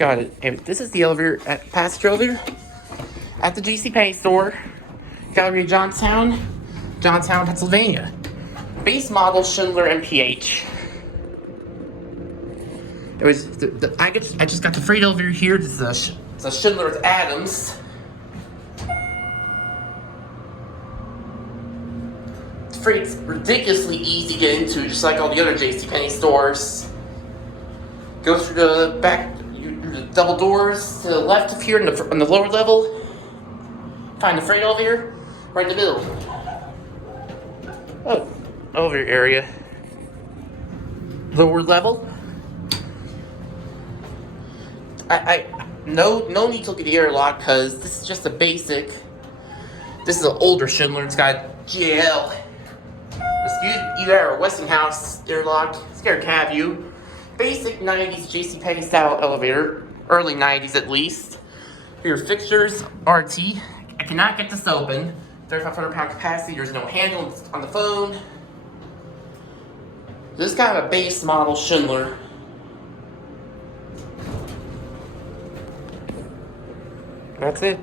Got it. And this is the elevator, passenger elevator at the JCPenney store, Galleria, Johnstown, Pennsylvania. Base model Schindler MPH. It was I just got the freight elevator here. This is a Schindler with Adams. The freight's ridiculously easy to get into, just like all the other JCPenney stores. Goes through the back, the double doors to the left of here on the lower level. Find the freight elevator right in the middle. Oh, elevator area. Lower level. No need to look at the airlock because this is just a basic. This is an older Schindler. It's got GAL. Either a Westinghouse airlock. It's got a cab view. Basic 90s JCPenney style elevator. Early 90s at least. Here, Fixtures RT. I cannot get this open. 3,500 pound capacity. There's no handle on the phone. This is kind of a base model Schindler. That's it.